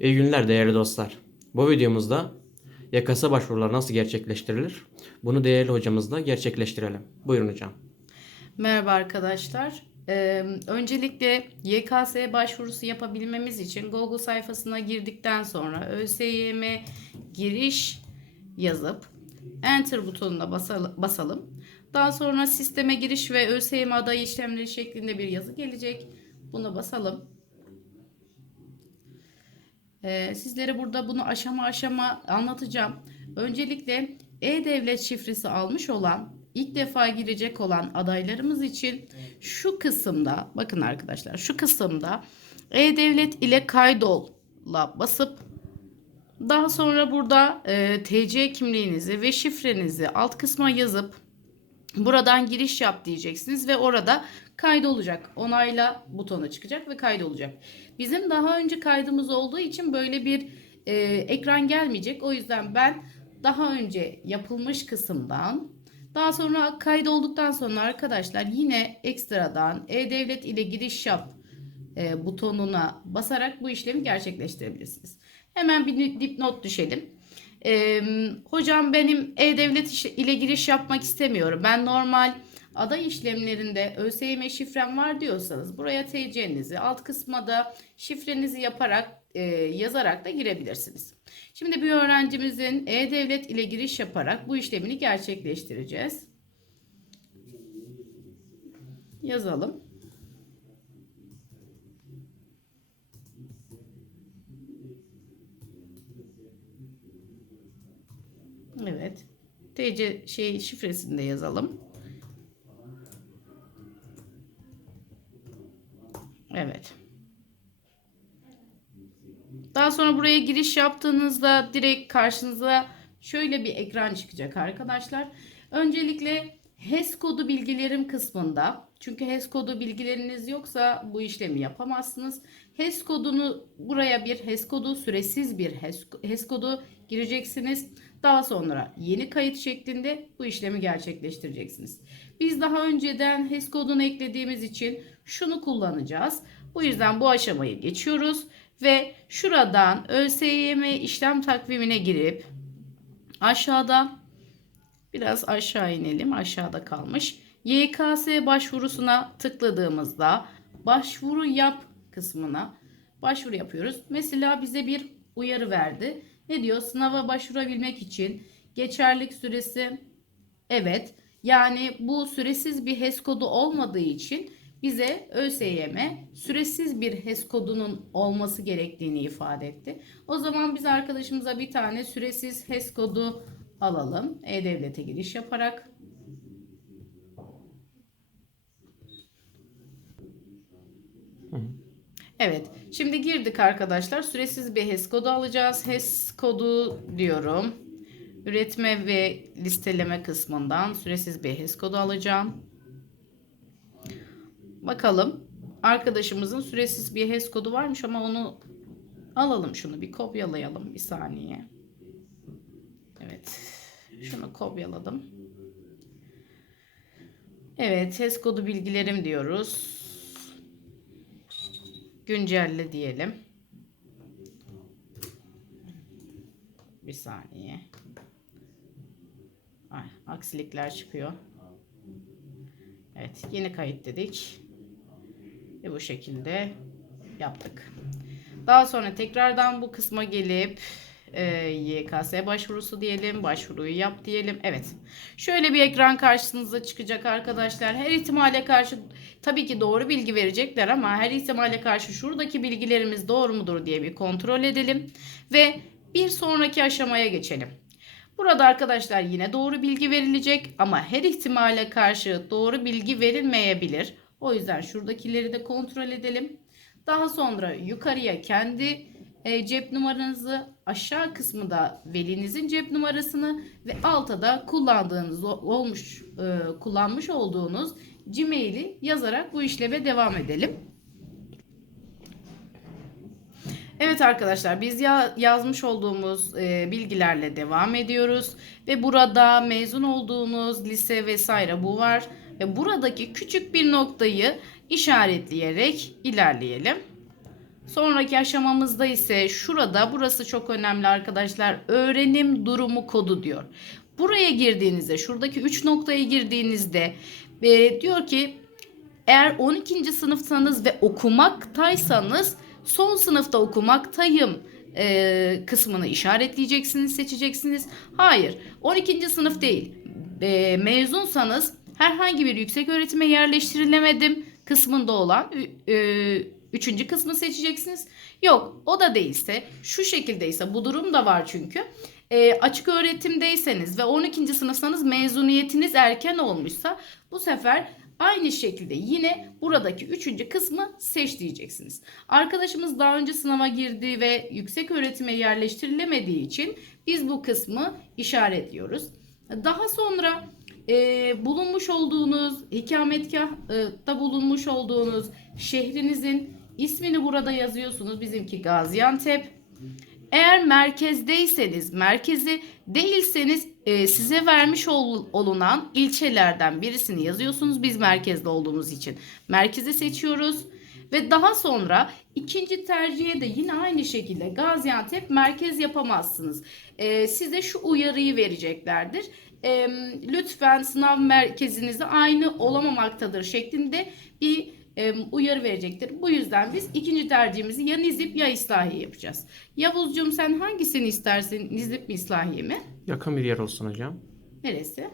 İyi günler değerli dostlar. Bu videomuzda yakasa başvurular nasıl gerçekleştirilir? Bunu değerli hocamızla gerçekleştirelim. Buyurun hocam. Merhaba arkadaşlar. Ee, öncelikle YKS başvurusu yapabilmemiz için Google sayfasına girdikten sonra ÖSYM giriş yazıp Enter butonuna basal- basalım. Daha sonra sisteme giriş ve ÖSYM aday işlemleri şeklinde bir yazı gelecek. Buna basalım. Ee, sizlere burada bunu aşama aşama anlatacağım. Öncelikle e-devlet şifresi almış olan, ilk defa girecek olan adaylarımız için şu kısımda, bakın arkadaşlar, şu kısımda e-devlet ile kaydol'la basıp daha sonra burada e, TC kimliğinizi ve şifrenizi alt kısma yazıp buradan giriş yap diyeceksiniz ve orada kaydolacak. Onayla butonu çıkacak ve kaydolacak. Bizim daha önce kaydımız olduğu için böyle bir e, ekran gelmeyecek. O yüzden ben daha önce yapılmış kısımdan daha sonra kaydolduktan sonra arkadaşlar yine ekstradan e-devlet ile giriş yap e, butonuna basarak bu işlemi gerçekleştirebilirsiniz. Hemen bir dipnot düşelim. E, hocam benim e-devlet ile giriş yapmak istemiyorum. Ben normal aday işlemlerinde ÖSYM şifrem var diyorsanız buraya TC'nizi alt kısma da şifrenizi yaparak e, yazarak da girebilirsiniz. Şimdi bir öğrencimizin e-devlet ile giriş yaparak bu işlemini gerçekleştireceğiz. Yazalım. Evet. TC şey şifresini de yazalım. Evet. Daha sonra buraya giriş yaptığınızda direkt karşınıza şöyle bir ekran çıkacak arkadaşlar. Öncelikle HES kodu bilgilerim kısmında çünkü HES kodu bilgileriniz yoksa bu işlemi yapamazsınız. HES kodunu buraya bir HES kodu süresiz bir HES, HES kodu gireceksiniz. Daha sonra yeni kayıt şeklinde bu işlemi gerçekleştireceksiniz. Biz daha önceden HES kodunu eklediğimiz için şunu kullanacağız. Bu yüzden bu aşamayı geçiyoruz ve şuradan ÖSYM işlem takvimine girip aşağıda biraz aşağı inelim. Aşağıda kalmış. YKS başvurusuna tıkladığımızda başvuru yap kısmına başvuru yapıyoruz. Mesela bize bir uyarı verdi. Ne diyor? Sınava başvurabilmek için geçerlik süresi evet. Yani bu süresiz bir HES kodu olmadığı için bize ÖSYM süresiz bir HES kodunun olması gerektiğini ifade etti. O zaman biz arkadaşımıza bir tane süresiz HES kodu alalım. E-Devlet'e giriş yaparak. Evet. Şimdi girdik arkadaşlar. Süresiz bir HES kodu alacağız. HES kodu diyorum. Üretme ve listeleme kısmından süresiz bir HES kodu alacağım. Bakalım. Arkadaşımızın süresiz bir HES kodu varmış ama onu alalım şunu bir kopyalayalım bir saniye. Evet. Şunu kopyaladım. Evet, HES kodu bilgilerim diyoruz. Güncelle diyelim. Bir saniye. Ay, aksilikler çıkıyor. Evet, yeni kayıt dedik. Ve bu şekilde yaptık. Daha sonra tekrardan bu kısma gelip e, YKS başvurusu diyelim. Başvuruyu yap diyelim. Evet. Şöyle bir ekran karşınıza çıkacak arkadaşlar. Her ihtimale karşı tabii ki doğru bilgi verecekler ama her ihtimale karşı şuradaki bilgilerimiz doğru mudur diye bir kontrol edelim. Ve bir sonraki aşamaya geçelim. Burada arkadaşlar yine doğru bilgi verilecek ama her ihtimale karşı doğru bilgi verilmeyebilir. O yüzden şuradakileri de kontrol edelim. Daha sonra yukarıya kendi e, cep numaranızı, aşağı kısmı da velinizin cep numarasını ve alta da kullandığınız olmuş e, kullanmış olduğunuz Gmail'i yazarak bu işleme devam edelim. Evet arkadaşlar biz ya, yazmış olduğumuz e, bilgilerle devam ediyoruz ve burada mezun olduğunuz lise vesaire bu var ve buradaki küçük bir noktayı işaretleyerek ilerleyelim. Sonraki aşamamızda ise şurada burası çok önemli arkadaşlar. Öğrenim durumu kodu diyor. Buraya girdiğinizde şuradaki 3 noktaya girdiğinizde e, diyor ki eğer 12. sınıfsanız ve okumaktaysanız son sınıfta okumaktayım e, kısmını işaretleyeceksiniz, seçeceksiniz. Hayır, 12. sınıf değil. E, mezunsanız herhangi bir yüksek öğretime yerleştirilemedim kısmında olan e, üçüncü kısmı seçeceksiniz. Yok, o da değilse, şu şekildeyse, bu durum da var çünkü. E, açık öğretimdeyseniz ve 12. sınıfsanız mezuniyetiniz erken olmuşsa bu sefer Aynı şekilde yine buradaki üçüncü kısmı seç diyeceksiniz. Arkadaşımız daha önce sınava girdi ve yüksek öğretime yerleştirilemediği için biz bu kısmı işaretliyoruz. Daha sonra e, bulunmuş olduğunuz, ikametgahta bulunmuş olduğunuz şehrinizin ismini burada yazıyorsunuz. Bizimki Gaziantep. Eğer merkezdeyseniz, merkezi değilseniz e, size vermiş ol- olunan ilçelerden birisini yazıyorsunuz. Biz merkezde olduğumuz için merkezi seçiyoruz. Ve daha sonra ikinci tercihe de yine aynı şekilde Gaziantep merkez yapamazsınız. E, size şu uyarıyı vereceklerdir. E, lütfen sınav merkezinizde aynı olamamaktadır şeklinde bir e, uyarı verecektir. Bu yüzden biz ikinci tercihimizi ya Nizip ya İslahiye yapacağız. Yavuzcuğum sen hangisini istersin? Nizip mi İslahiye mi? Yakın bir yer olsun hocam. Neresi?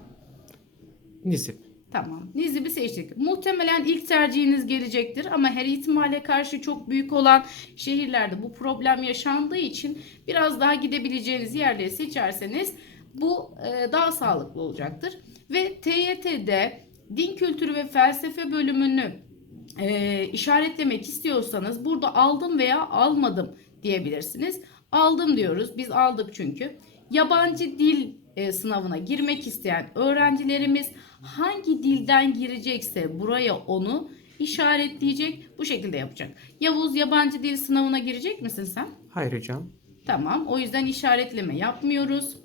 Nizip. Tamam. Nizip'i seçtik. Muhtemelen ilk tercihiniz gelecektir ama her ihtimale karşı çok büyük olan şehirlerde bu problem yaşandığı için biraz daha gidebileceğiniz yerleri seçerseniz bu e, daha sağlıklı olacaktır. Ve TYT'de din kültürü ve felsefe bölümünü e, işaretlemek istiyorsanız burada aldım veya almadım diyebilirsiniz. Aldım diyoruz. Biz aldık çünkü. Yabancı dil e, sınavına girmek isteyen öğrencilerimiz hangi dilden girecekse buraya onu işaretleyecek. Bu şekilde yapacak. Yavuz yabancı dil sınavına girecek misin sen? Hayır hocam. Tamam. O yüzden işaretleme yapmıyoruz.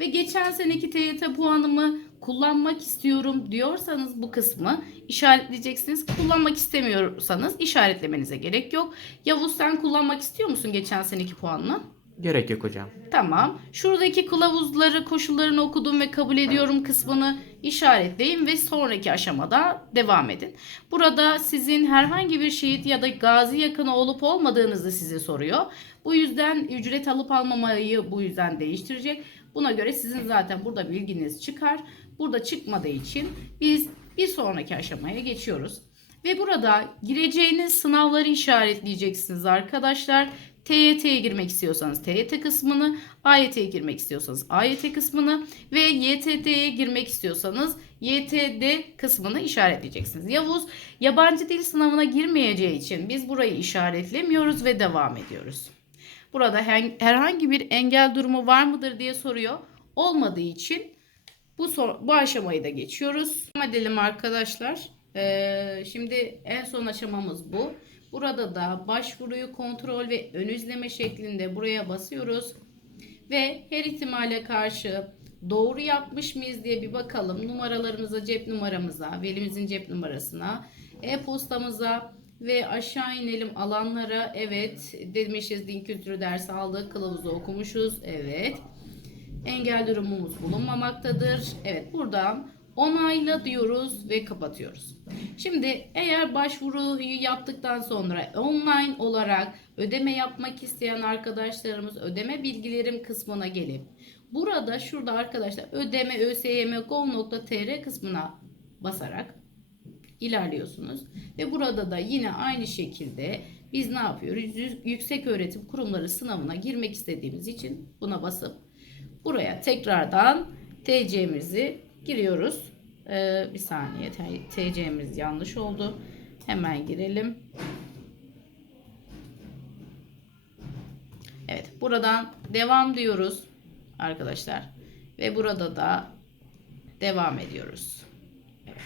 Ve geçen seneki TYT puanımı kullanmak istiyorum diyorsanız bu kısmı işaretleyeceksiniz. Kullanmak istemiyorsanız işaretlemenize gerek yok. Yavuz sen kullanmak istiyor musun geçen seneki puanını? Gerek yok hocam. Tamam. Şuradaki kılavuzları, koşullarını okudum ve kabul ediyorum kısmını işaretleyin ve sonraki aşamada devam edin. Burada sizin herhangi bir şehit ya da gazi yakını olup olmadığınızı size soruyor. Bu yüzden ücret alıp almamayı bu yüzden değiştirecek. Buna göre sizin zaten burada bilginiz çıkar. Burada çıkmadığı için biz bir sonraki aşamaya geçiyoruz. Ve burada gireceğiniz sınavları işaretleyeceksiniz arkadaşlar. TYT'ye girmek istiyorsanız TYT kısmını, AYT'ye girmek istiyorsanız AYT kısmını ve YTD'ye girmek istiyorsanız YTD kısmını işaretleyeceksiniz. Yavuz yabancı dil sınavına girmeyeceği için biz burayı işaretlemiyoruz ve devam ediyoruz. Burada her- herhangi bir engel durumu var mıdır diye soruyor. Olmadığı için bu sor- bu aşamayı da geçiyoruz. Devam edelim arkadaşlar. Ee, şimdi en son aşamamız bu. Burada da başvuruyu kontrol ve ön izleme şeklinde buraya basıyoruz. Ve her ihtimale karşı doğru yapmış mıyız diye bir bakalım. Numaralarımıza, cep numaramıza, velimizin cep numarasına, e-postamıza ve aşağı inelim alanlara. Evet, demişiz din kültürü dersi aldık, kılavuzu okumuşuz. Evet. Engel durumumuz bulunmamaktadır. Evet, buradan onayla diyoruz ve kapatıyoruz. Şimdi eğer başvuruyu yaptıktan sonra online olarak ödeme yapmak isteyen arkadaşlarımız ödeme bilgilerim kısmına gelip burada şurada arkadaşlar ödeme ösym.gov.tr kısmına basarak ilerliyorsunuz. Ve burada da yine aynı şekilde biz ne yapıyoruz? Yü- Yüksek öğretim kurumları sınavına girmek istediğimiz için buna basıp buraya tekrardan TC'mizi giriyoruz. Ee, bir saniye TC'miz yanlış oldu. Hemen girelim. Evet buradan devam diyoruz arkadaşlar. Ve burada da devam ediyoruz. Evet.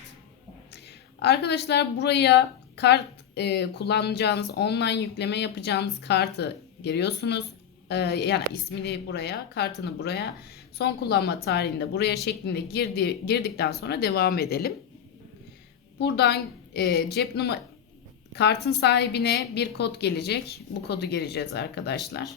Arkadaşlar buraya kart e, kullanacağınız online yükleme yapacağınız kartı giriyorsunuz. E, yani ismini buraya, kartını buraya, son kullanma tarihinde buraya şeklinde girdi, girdikten sonra devam edelim. Buradan e, cep numara kartın sahibine bir kod gelecek. Bu kodu gireceğiz arkadaşlar.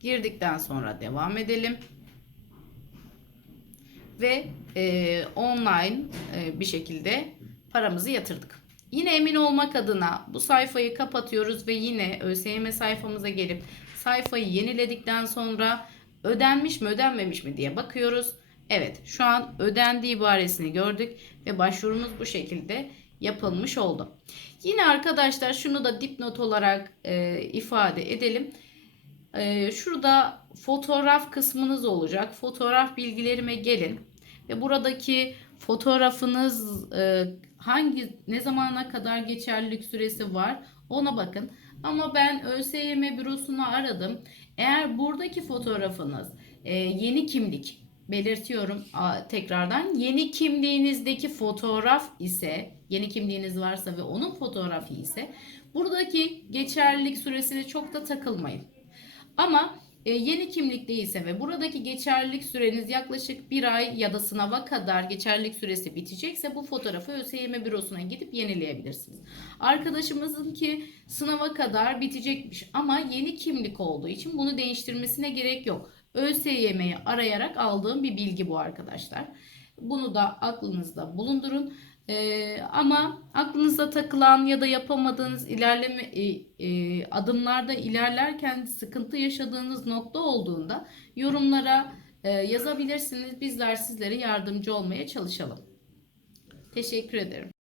Girdikten sonra devam edelim. Ve e, online e, bir şekilde paramızı yatırdık. Yine emin olmak adına bu sayfayı kapatıyoruz ve yine ÖSYM sayfamıza gelip sayfayı yeniledikten sonra ödenmiş mi ödenmemiş mi diye bakıyoruz. Evet şu an ödendiği ibaresini gördük ve başvurumuz bu şekilde yapılmış oldu. Yine arkadaşlar şunu da dipnot olarak e, ifade edelim. Ee, şurada fotoğraf kısmınız olacak. Fotoğraf bilgilerime gelin ve buradaki fotoğrafınız e, hangi ne zamana kadar geçerlilik süresi var ona bakın. Ama ben ÖSYM bürosunu aradım. Eğer buradaki fotoğrafınız e, yeni kimlik belirtiyorum tekrardan yeni kimliğinizdeki fotoğraf ise yeni kimliğiniz varsa ve onun fotoğrafı ise buradaki geçerlilik süresine çok da takılmayın. Ama e, yeni kimlik değilse ve buradaki geçerlilik süreniz yaklaşık bir ay ya da sınava kadar geçerlilik süresi bitecekse bu fotoğrafı ÖSYM bürosuna gidip yenileyebilirsiniz. Arkadaşımızın ki sınava kadar bitecekmiş ama yeni kimlik olduğu için bunu değiştirmesine gerek yok. ÖSYM'yi arayarak aldığım bir bilgi bu arkadaşlar. Bunu da aklınızda bulundurun. Ee, ama aklınıza takılan ya da yapamadığınız ilerleme e, e, adımlarda ilerlerken sıkıntı yaşadığınız nokta olduğunda yorumlara e, yazabilirsiniz. Bizler sizlere yardımcı olmaya çalışalım. Teşekkür ederim.